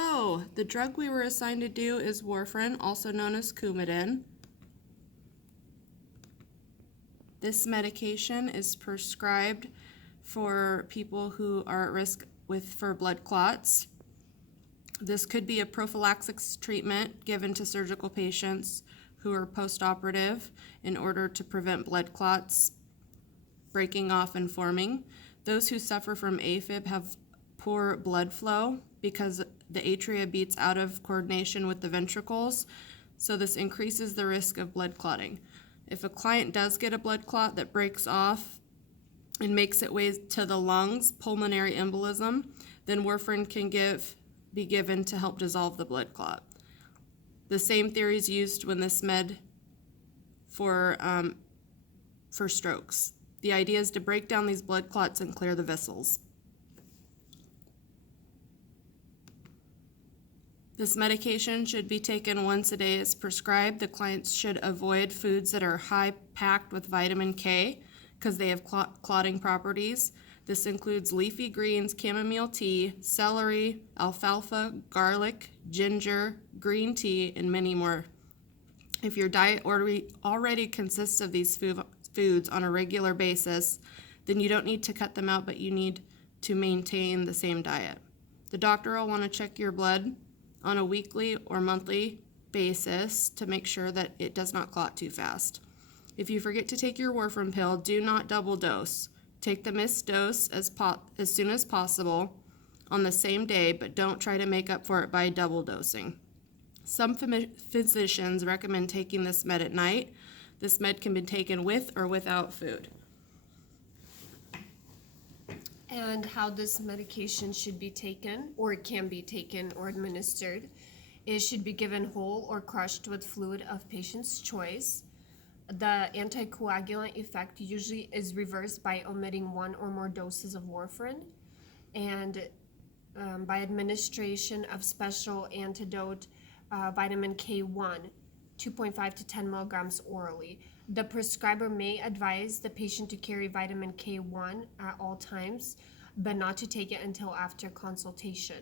So, the drug we were assigned to do is Warfarin, also known as Coumadin. This medication is prescribed for people who are at risk for blood clots. This could be a prophylaxis treatment given to surgical patients who are post-operative in order to prevent blood clots breaking off and forming. Those who suffer from AFib have poor blood flow because the atria beats out of coordination with the ventricles, so this increases the risk of blood clotting. If a client does get a blood clot that breaks off and makes its way to the lungs, pulmonary embolism, then warfarin can be given to help dissolve the blood clot. The same theory is used when this med for strokes. The idea is to break down these blood clots and clear the vessels. This medication should be taken once a day as prescribed. The clients should avoid foods that are high packed with vitamin K because they have clotting properties. This includes leafy greens, chamomile tea, celery, alfalfa, garlic, ginger, green tea, and many more. If your diet already consists of these foods on a regular basis, then you don't need to cut them out, but you need to maintain the same diet. The doctor will want to check your blood on a weekly or monthly basis to make sure that it does not clot too fast. If you forget to take your warfarin pill, do not double dose. Take the missed dose as soon as possible on the same day, but don't try to make up for it by double dosing. Some physicians recommend taking this med at night. This med can be taken with or without food. And how this medication should be taken, or can be taken or administered. It should be given whole or crushed with fluid of patient's choice. The anticoagulant effect usually is reversed by omitting one or more doses of warfarin, and by administration of special antidote vitamin K1, 2.5 to 10 milligrams orally. The prescriber may advise the patient to carry vitamin K1 at all times, but not to take it until after consultation.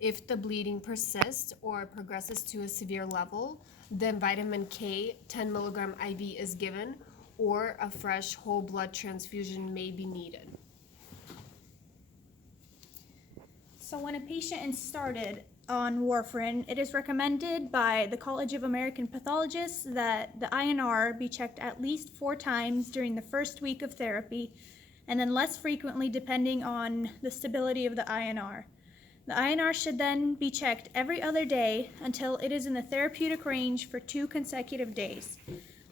If the bleeding persists or progresses to a severe level, then vitamin K 10 milligram IV is given, or a fresh whole blood transfusion may be needed. So when a patient is started on warfarin, it is recommended by the College of American Pathologists that the INR be checked at least 4 times during the first week of therapy, and then less frequently depending on the stability of the INR. The INR should then be checked every other day until it is in the therapeutic range for 2 consecutive days.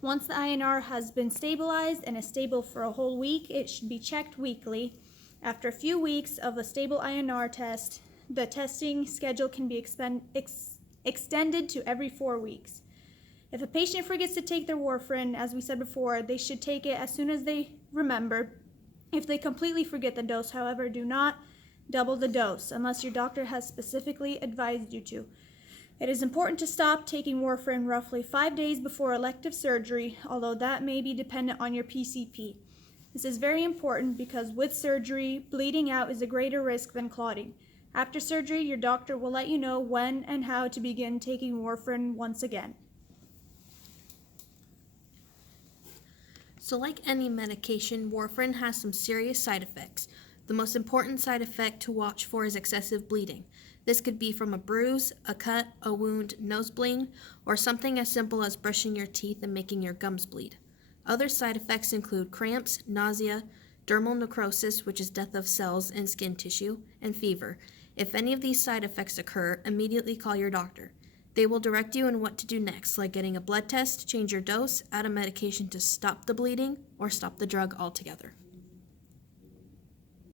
Once the INR has been stabilized and is stable for a whole week, it should be checked weekly. After a few weeks of a stable INR test, the testing schedule can be extended to every 4 weeks. If a patient forgets to take their warfarin, as we said before, they should take it as soon as they remember. If they completely forget the dose, however, do not double the dose unless your doctor has specifically advised you to. It is important to stop taking warfarin roughly 5 days before elective surgery, although that may be dependent on your PCP. This is very important because with surgery, bleeding out is a greater risk than clotting. After surgery, your doctor will let you know when and how to begin taking warfarin once again. So like any medication, warfarin has some serious side effects. The most important side effect to watch for is excessive bleeding. This could be from a bruise, a cut, a wound, nosebleeding, or something as simple as brushing your teeth and making your gums bleed. Other side effects include cramps, nausea, dermal necrosis, which is death of cells and skin tissue, and fever. If any of these side effects occur, immediately call your doctor. They will direct you on what to do next, like getting a blood test, change your dose, add a medication to stop the bleeding, or stop the drug altogether.